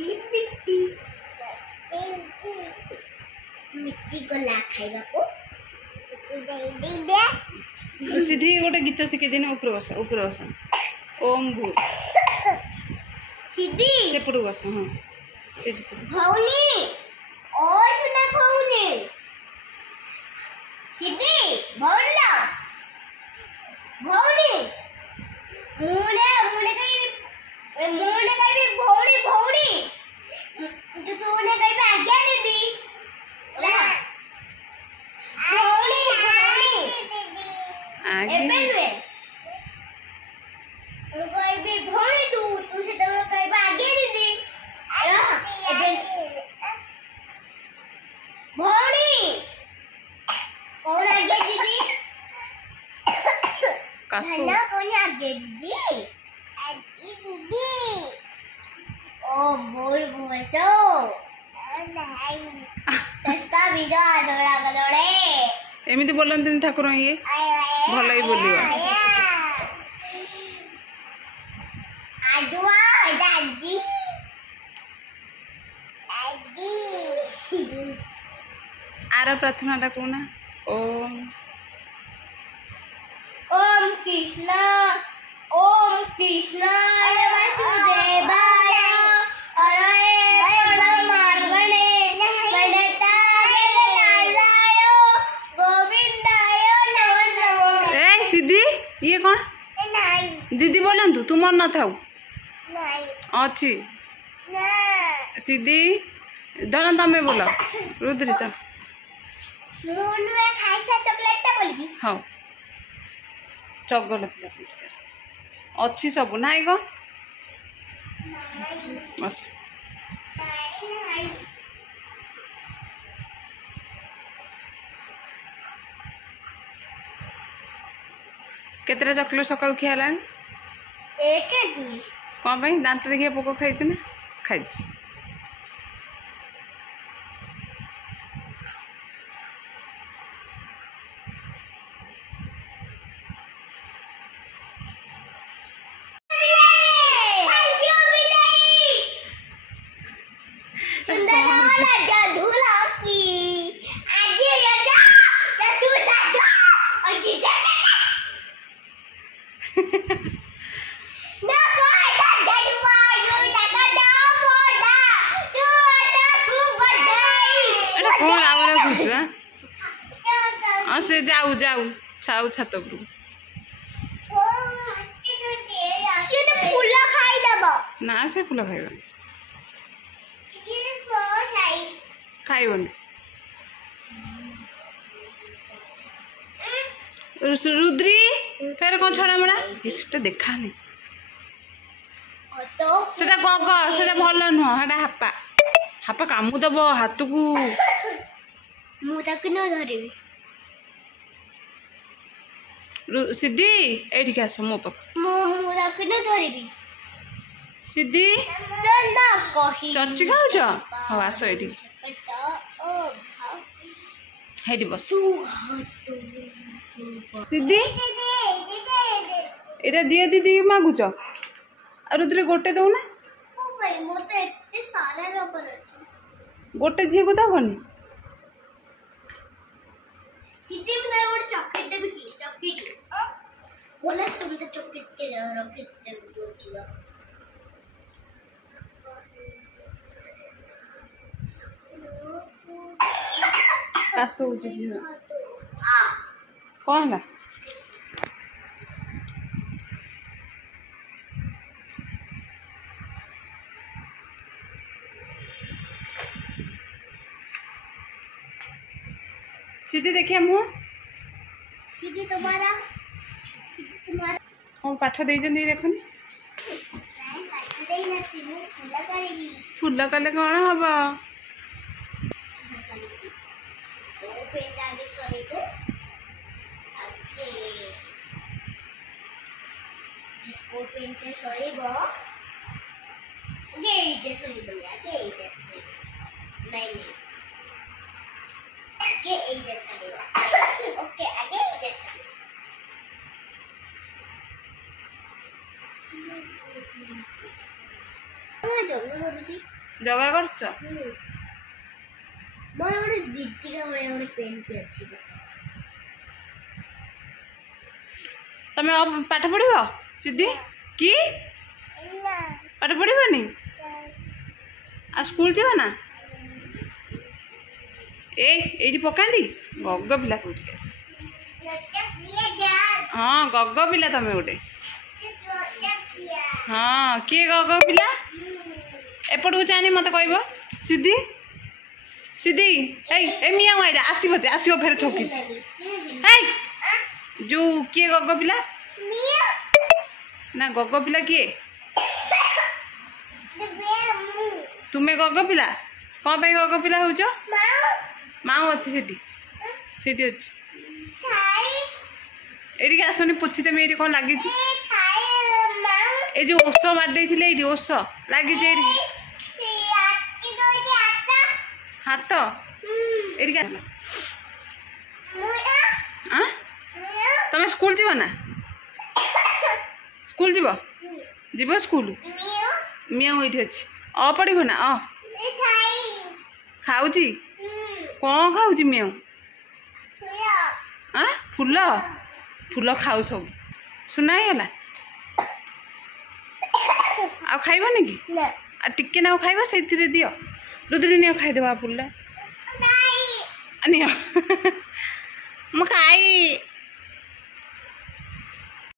मिट्टी मिट्टी को ला खाइबा को सीधी गोटे गीत शिखे दिन ऊपर बस ओम भू सीधी सेपटू बस हाँ सीधी सीधी भौनी ओ सुना भौनी सीधी भौला भौनी मुने कहीं भौनी भौनी तो तूने कहीं आज्ञा दीदी भौनी भौनी आगे कोई भी भौनी तू से तो कहीं आज्ञा दीदी भौनी कौन आज्ञा दीदी कासू कौन आज्ञा दीदी दीदी ओ बोल घुसो तस्का बिगा दौड़ा गदौड़े एमती बोलते ठाकुर ये भल ही बोलियो आजुआ दादी दादी आर प्रार्थना टा कहना ओम ओम कृष्णाय वासुदेवाय अरये परमात्मने प्रणताय गोविंदाय नमो नमो। ए सीधी ये कौन नहीं दीदी बोलतु तू मन न थाऊ नहीं अच्छी ना सीधी धन तमें बोल रुद्री तो मुनुए खाइसा चॉकलेट टा बोलबी हाँ चॉकलेट अच्छी सब नाई गो बस नहीं केतरा चॉकलेट सकाळू खियाला एक दुई कौन भाई दांत देखिए पोक खाई ना खाई से जाऊ जाऊ छाऊ छात उपरू ना से फूल खाइबा खाइबन रुद्री फेर कौन छड़ा मड़ा सेटा देखा नहीं सेटा गग सेटा भल नुह सेटा हापा हापा कामु दब हाथ को सिद्धि एठी आस मो पाख सिद्धि चची खाऊच हाँ आस एठी हेटी बस सिद्धि एटा दिए दीदी मागुच रुद्री गोटे दौना गोटे झी को दबनी सीधी बना और चॉकलेट भी की चॉकलेट बोला तुम तो चॉकलेट के रखे थे जो चीज़ कासो जी कौन है सीधी देखिए मुँह सीधी तुम्हारा कौन पाठ दे देखनी फुल कले कौन हम ओके आगे जैसा जल्दी ଜଗା କରୁଛ? ମୋର ଗୋଟେ ଦିଦିକା ଭଳିଆ ଗୋଟେ ପେଣ୍ଟ ଅଛି। ତମେ ପାଠ ପଢିବ ସିଦ୍ଧି? କି ପାଠ ପଢିବନି? ଆଉ ସ୍କୁଲ ଯିବ ନା? ଏଇଠି ପକାନ୍ତି ଗଗ ପିଲା କୋଉଠି? ହଁ ଗଗ ପିଲା ତମେ ଗୋଟେ। ହଁ କିଏ ଗଗ ପିଲା? ଏପଟକୁ ଚାହିଁନି ମତେ କହିବ। ସିଦ୍ଧି ସିଦ୍ଧି ଏଇ ମିଆଁ ଆଇଲା ଆସିବ ଯେ ଆସିବ ଫେରେ ଛକିଛି। ଏଇ ଯୋଉ କିଏ ଗଗ ପିଲା? ନା ଗଗ ପିଲା କିଏ? ତୁମେ ଗଗ ପିଲା? କଣ ପାଇଁ ଗଗ ପିଲା ହଉଛ? ମାଉ ଅଛି ସେଠି ସେଇଠି ଅଛି। ଏଇଠିକି ଆସନି ପୋଛିଦେମି। ଏଇଠି କଣ ଲାଗିଛି? এই যে ওষ মারি ଦେଇଥିଲେ ଏଇଠି ଓଷ ଲାଗିଛି ଏଇଠି। ହାତ ଏଇଠି ତମେ ସ୍କୁଲ ଯିବ ନା? ସ୍କୁଲ ଯିବ? ଯିବ ସ୍କୁଲ? ମିଆଁ ଏଇଠି ଅଛି। ପଡ଼ିବ ନା? ଖାଉଛି? କ'ଣ ଖାଉଛି ମିଆଁ? ଫୁଲ ଫୁଲ ଖାଉ ସବୁ। ସୁନା ହେଇଗଲା ଆଉ ଖାଇବନି କି? ଆଉ ଟିକେ ନାକୁ ଖାଇବ ସେଇଥିରେ ଦିଅ। ରୁଦ୍ରି ନିଅ ଖାଇଦେବା ଫୁଲଟା ନିଅ। ମୁଁ ଖାଇ